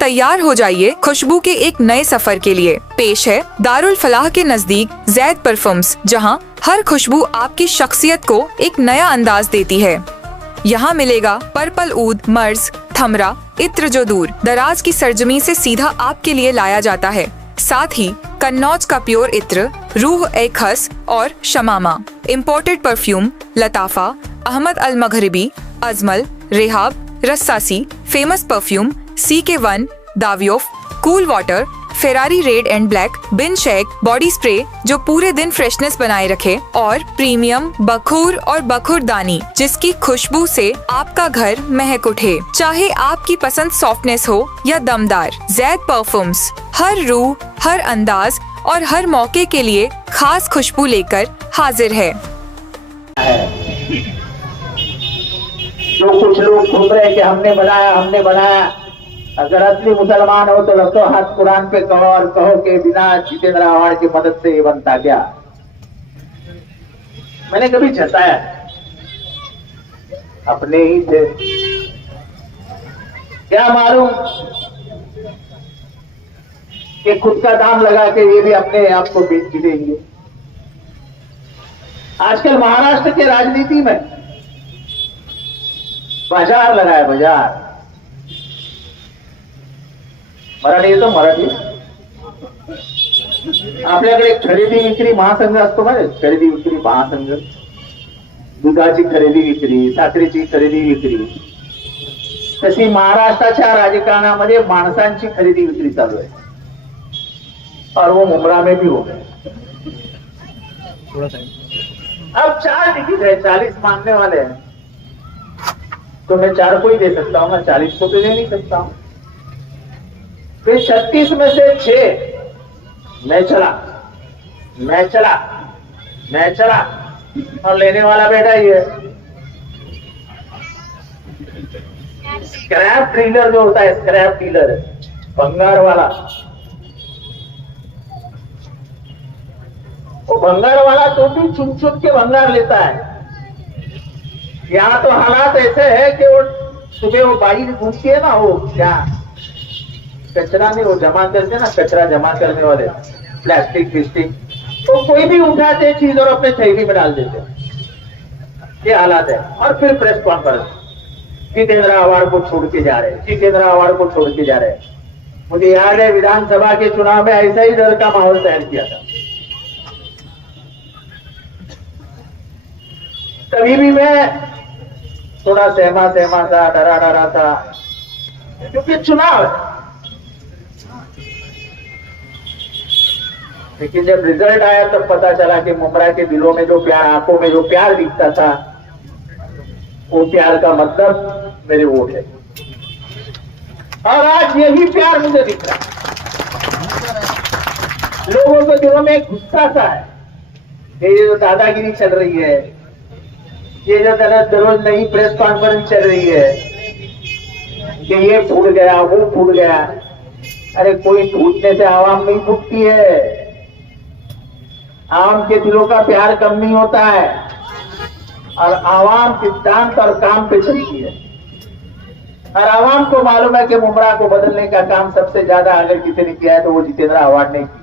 तैयार हो जाइए खुशबू के एक नए सफर के लिए। पेश है दारुल फलाह के नजदीक जैद परफ्यूम्स, जहां हर खुशबू आपकी शख्सियत को एक नया अंदाज देती है। यहाँ मिलेगा पर्पल ऊद, मर्ज, थमरा, इत्र जो दूर दराज की सरजमी से सीधा आपके लिए लाया जाता है। साथ ही कन्नौज का प्योर इत्र, रूह ए खस और शमामा, imported perfume Lattafa, Ahmed Al Maghribi, Ajmal, Rehab, Rasasi, famous perfume CK1, Davidoff, Cool Water, Ferrari red and black, Bin Shaikh body spray जो पूरे दिन फ्रेशनेस बनाए रखे, और प्रीमियम बखूर और बखुरदानी जिसकी खुशबू से आपका घर महक उठे। चाहे आपकी पसंद सॉफ्टनेस हो या दमदार, जैद परफ्यूम्स हर रूह, हर अंदाज और हर मौके के लिए खास खुशबू लेकर हाजिर है। जो कुछ लोग घूम रहे कि हमने बनाया, अगर असली मुसलमान हो तो रखो हाथ कुरान पे कहो और कहो कि बिना जितेंद्र आवाड़ की मदद से ये बनता क्या। मैंने कभी जताया, अपने ही थे, क्या मालूम कि खुद का दाम लगा के ये भी अपने आप को बेच देंगे। आजकल महाराष्ट्र के राजनीति में बाजार लगा है, बाजार। मराठी येतो? मराठी आपल्याकडे एक खरेदी विक्री महासंघ असतो ना, खरेदी विक्री महासंघ, दुधाची खरेदी विक्री, साखरेची खरेदी विक्री, तशी महाराष्ट्राच्या राजकारणामध्ये माणसांची खरेदी विक्री चालू है, और वो मुमरा में भी हो गए। अब 4 टिकट है, 40 मांगने वाले हैं, तो मैं 4 को ही दे सकता हूँ ना, 40 को तो दे नहीं सकता हूँ। फिर 36 में से 6 मैं चला और लेने वाला बेटा ही है। स्क्रैप डीलर जो होता है, स्क्रैप डीलर, भंगार वाला, वो भंगार वाला तो भी चुन के भंगार लेता है। यहाँ तो हालात ऐसे है कि वो सुबह वो बाई घूमती है ना, वो क्या कचरा में वो जमा करते ना, कचरा जमा करने वाले, प्लास्टिक तो कोई भी उठाते चीज और अपने थैली में डाल देते, ये हालात है। और फिर प्रेस कॉन्फ्रेंस, जितेंद्र आवाड़ को छोड़ के जा रहे हैं, मुझे याद है विधानसभा के चुनाव में ऐसा ही डर का माहौल तैयार किया था। तभी भी मैं थोड़ा सहमा था, डरा था, क्योंकि चुनाव है। लेकिन जब रिजल्ट आया तब पता चला कि मुमरा के दिलों में जो प्यार, आंखों में जो प्यार दिखता था, वो प्यार का मतलब मेरे वोट है। और आज यही प्यार मुझे दिख रहा है। लोगों के दिलों में एक गुस्सा सा है, ये जो दादागिरी चल रही है, ये जो दररोज नई प्रेस कॉन्फ्रेंस चल रही है कि ये फूट गया, वो फूट गया। अरे कोई फूटने से आवाम नहीं फूटती है, आवाम के दिलों का प्यार कम नहीं होता है, और आवाम सिद्धांत और काम पे चलती है। और आवाम को मालूम है कि मुमरा को बदलने का काम सबसे ज्यादा अगर किसी ने किया है तो वो जितेंद्र आवाड़ ने किया।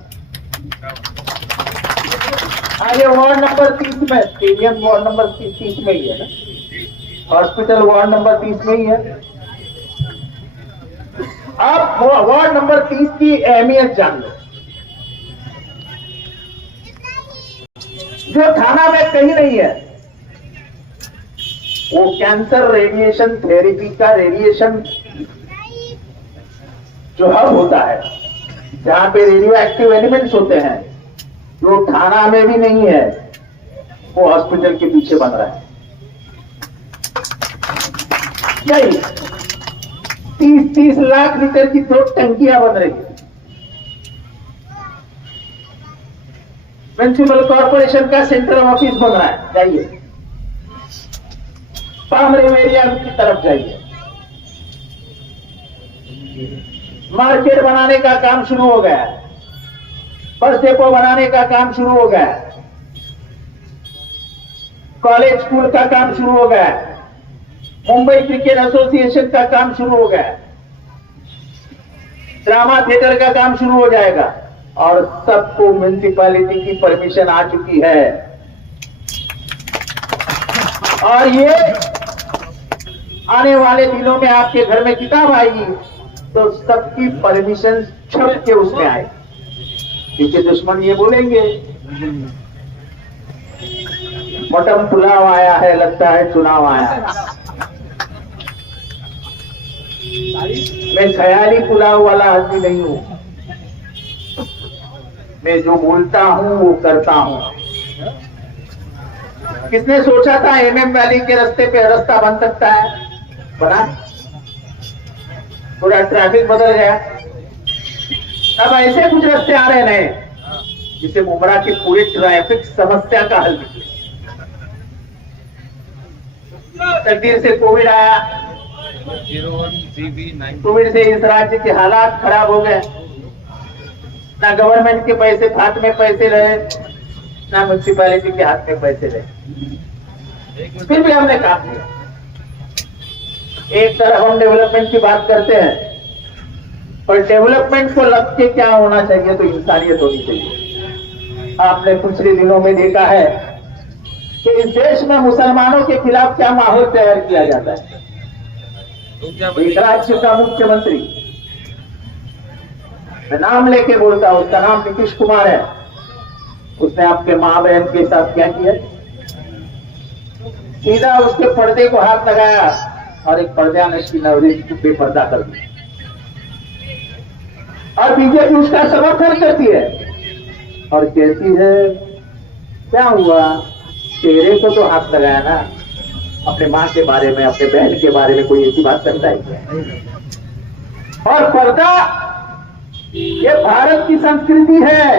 आज वार्ड नंबर 30 में, स्टेडियम वार्ड नंबर 30 में ही है ना, हॉस्पिटल वार्ड नंबर 30 में ही है। आप वार्ड नंबर 30 की अहमियत जान लो। जो थाना में कहीं नहीं है, वो कैंसर रेडिएशन थेरेपी का रेडिएशन जो हब होता है, जहां पे रेडियो एक्टिव एलिमेंट्स होते हैं, जो थाना में भी नहीं है, वो हॉस्पिटल के पीछे बन रहा है। यही 30 लाख लीटर की 2 टंकियां बन रही है। म्युनिसिपल कॉर्पोरेशन का सेंट्रल ऑफिस बन रहा है, जाइए पामरेव एरिया की तरफ जाइए। मार्केट बनाने का काम शुरू हो गया है, बस डेपो बनाने का काम शुरू हो गया है, कॉलेज स्कूल का काम शुरू हो गया है, मुंबई क्रिकेट एसोसिएशन का काम शुरू हो गया है। ड्रामा थिएटर का काम शुरू हो जाएगा और सबको म्युनिसिपैलिटी की परमिशन आ चुकी है और ये आने वाले दिनों में आपके घर में किताब आएगी तो सबकी परमिशन छप के उसमें आएगी, क्योंकि दुश्मन ये बोलेंगे मटन पुलाव आया है, लगता है चुनाव आया है। मैं ख्याली पुलाव वाला आदमी नहीं हूं, मैं जो बोलता हूं वो करता हूं। किसने सोचा था एमएम वैली के रास्ते पे रास्ता बन सकता है? बना, पूरा ट्रैफिक बदल गया। अब ऐसे कुछ रास्ते आ रहे नए जिसे मुमरा की पूरी ट्रैफिक समस्या का हल निकले। तकदीर से कोविड आया, कोविड से इस राज्य के हालात खराब हो गए। ना गवर्नमेंट के पैसे हाथ में पैसे रहे, ना म्युनिसिपैलिटी के हाथ में पैसे रहे, फिर भी हमने काम किया। एक तरफ हम डेवलपमेंट की बात करते हैं, पर डेवलपमेंट को लग के क्या होना चाहिए, तो इंसानियत होनी चाहिए। आपने पिछले दिनों में देखा है कि इस देश में मुसलमानों के खिलाफ क्या माहौल तैयार किया जाता है। एक राज्य का मुख्यमंत्री, मैं नाम लेके बोलता हूं, उसका नाम नीतीश कुमार है, उसने आपके मां बहन के साथ क्या किया? सीधा उसके पर्दे को हाथ लगाया और एक पर्दा नशी नवरीत को बेपर्दा कर दिया और बीजेपी उसका समर्थन करती है और कहती है क्या हुआ, तेरे को तो हाथ लगाया ना, अपने मां के बारे में, अपने बहन के बारे में कोई ऐसी बात करता है क्या? और पर्दा ये भारत की संस्कृति है।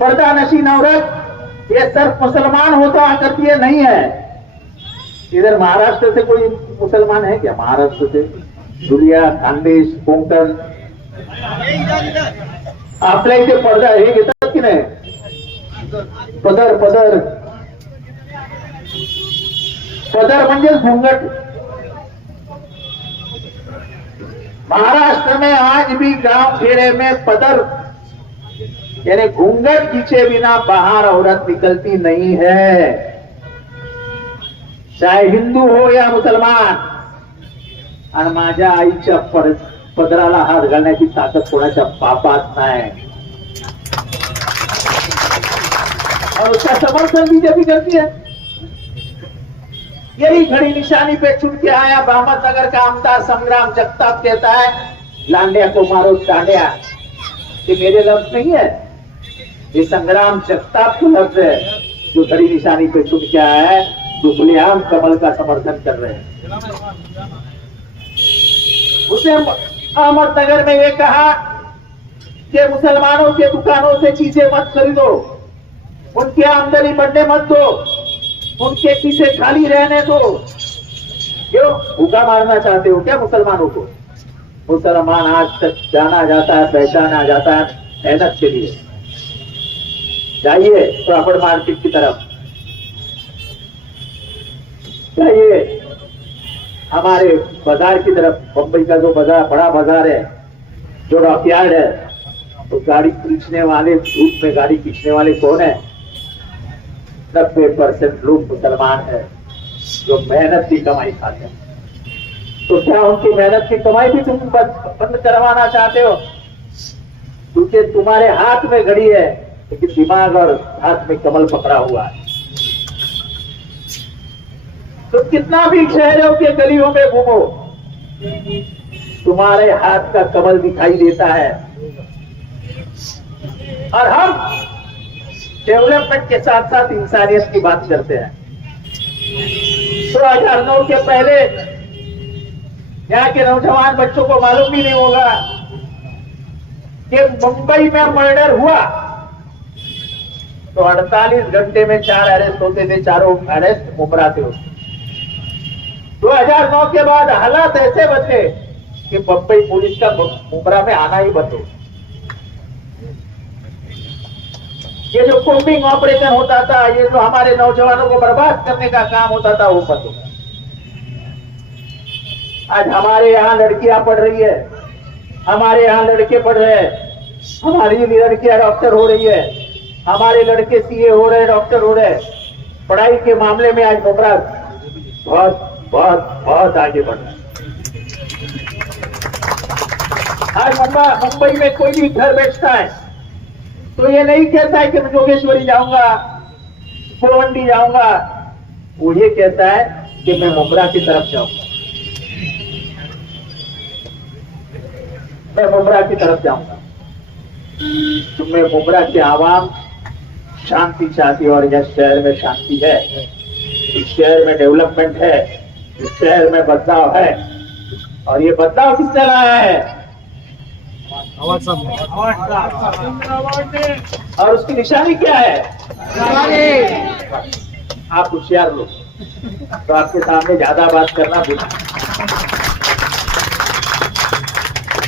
पर्दा नशी औरत ये सिर्फ मुसलमान होता करती है, नहीं है। इधर महाराष्ट्र से कोई मुसलमान है क्या? महाराष्ट्र से धुलिया, खानदेश, कोंकण, आपल्या इथे पडदा हे घेतात की नाही? पदर पदर पदर म्हणजे घूंघट। महाराष्ट्र में आज भी गांव खेड़े में पदर यानी घूंघट खींचे बिना बाहर औरत निकलती नहीं है, चाहे हिंदू हो या मुसलमान। आणि माझ्या आईच्या पदराला हात घालण्याची ताकद कोणाच्या बापात नाही और उसका समर्थन बीजेपी करती है। यही घड़ी निशानी पे छूट के आया अहमदनगर का आमदार संग्राम जगताप कहता है लांडिया को मारो डांडिया। ये मेरे लफ्ज नहीं है, ये संग्राम जगताप के लफ्ज है जो घड़ी निशानी पे छूट के आया है, जो खुलेआम कमल का समर्थन कर रहे हैं। उसने अहमदनगर में ये कहा कि मुसलमानों के दुकानों से चीजें मत खरीदो, उनकी आमदनी बढ़ने मत दो, उनके खीसे खाली रहने दो। क्यों भूखा मारना चाहते हो क्या मुसलमानों को? मुसलमान आज तक जाना जाता है, पहचाना जाता है मेहनत के लिए। जाइए प्रॉफिट मार्केट की तरफ, जाइए हमारे बाजार की तरफ। बंबई का जो बाजार, बड़ा बाजार है, जो रॉकयार्ड है, तो गाड़ी खींचने वाले, धूप में गाड़ी खींचने वाले कौन है? 90% लोग मुसलमान है जो मेहनत की कमाई खाते हैं। तो क्या उनकी मेहनत की कमाई भी तुम बंद करवाना चाहते हो? क्योंकि तुम्हारे हाथ में घड़ी है लेकिन दिमाग और हाथ में कमल पकड़ा हुआ है। तो कितना भी शहरों के गलियों में घूमो, तुम्हारे हाथ का कमल दिखाई देता है। और हम डेवलपमेंट के साथ साथ इंसानियत की बात करते हैं। 2009 के पहले यहाँ के नौजवान बच्चों को मालूम भी नहीं होगा कि मुंबई में मर्डर हुआ तो 48 घंटे में 4 अरेस्ट होते थे, चारों अरेस्ट मुमरा से होते। 2009 के बाद हालात ऐसे बदले कि बंबई पुलिस का मुमरा में आना ही बंद हो। ये जो कोम्बिंग ऑपरेशन होता था, ये जो हमारे नौजवानों को बर्बाद करने का काम होता था, वो बंद हो। आज हमारे यहाँ लड़कियां पढ़ रही है, हमारे यहाँ लड़के पढ़ रहे हैं, हमारी लड़कियां डॉक्टर हो रही है, हमारे लड़के सीए हो रहे हैं, डॉक्टर हो रहे हैं। पढ़ाई के मामले में आज मुमरा बहुत बहुत बहुत आगे बढ़ रहा है। आज मुंबई में कोई भी घर बेचता है तो ये नहीं कहता है कि मैं जोगेश्वरी जाऊंगा, गोवंडी जाऊंगा, वो ये कहता है कि मैं मुमरा की तरफ जाऊंगा, मैं मुमरा की तरफ जाऊंगा। तो मैं मुमरा के आवाम शांति चाहती है और यह शहर में शांति है, इस शहर में डेवलपमेंट है, इस शहर में बदलाव है। और ये बदलाव किसने लाया है? और उसकी निशानी क्या है? आप होशियार लोग तो आपके सामने ज्यादा बात करना भी।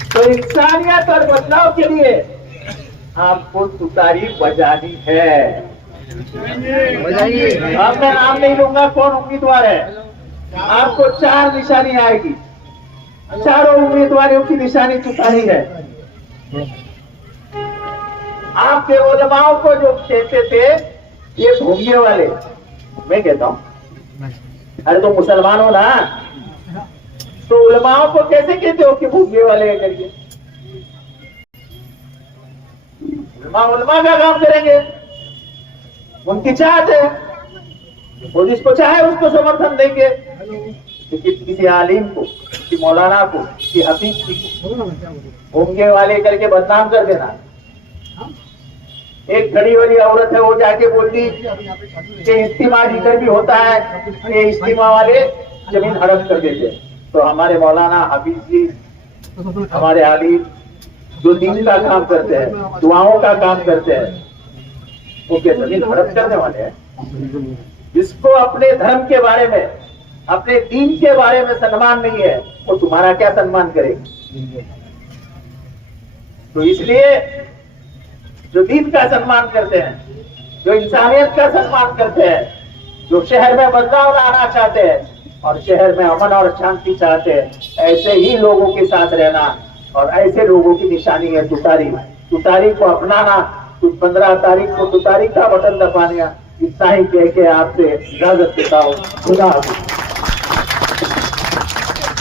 तो इंसानियत और बदलाव के लिए आपको तुतारी बजानी है। अब मैं नाम नहीं लूंगा कौन उम्मीदवार है, आपको 4 निशानी आएगी, चारों उम्मीदवारों की निशानी तुतारी है। आपके उलमाओं को जो कहते थे ये भूमिये वाले, मैं कहता हूं अरे तो मुसलमान हो ना, तो उलमाओं को कैसे कहते हो कि भूमिये वाले करिए? उलमा का काम करेंगे, उनकी चाहत है, वो जिसको चाहे उसको समर्थन देंगे। लेकिन किसी आलिम को, किसी मौलाना को, किसी हफीज को भूमिये वाले करके बदनाम कर देना। एक खड़ी वाली औरत है, वो जाके बोलती कि इस्तीमा जिधर भी होता है ये इस्तीमा वाले जमीन हड़प कर देते। तो हमारे मौलाना हफीज जी, हमारे आलिम जो दीन का काम करते हैं, दुआओं का काम करते हैं, वो क्या जमीन हड़प करने वाले हैं? जिसको अपने धर्म के बारे में, अपने दीन के बारे में सम्मान नहीं है, वो तुम्हारा क्या सम्मान करेगा? तो इसलिए जो दीन का सम्मान करते हैं, जो इंसानियत का सम्मान करते हैं, जो शहर में बदलाव लाना चाहते हैं और शहर में अमन और शांति चाहते हैं, ऐसे ही लोगों के साथ रहना और ऐसे लोगों की निशानी है तुतारी। तुतारी को अपनाना, तो 15 तारीख को तुतारी का बटन दबाना, इतना ही कह के आपसे इजाजत देता हूँ। खुदा हाफिज।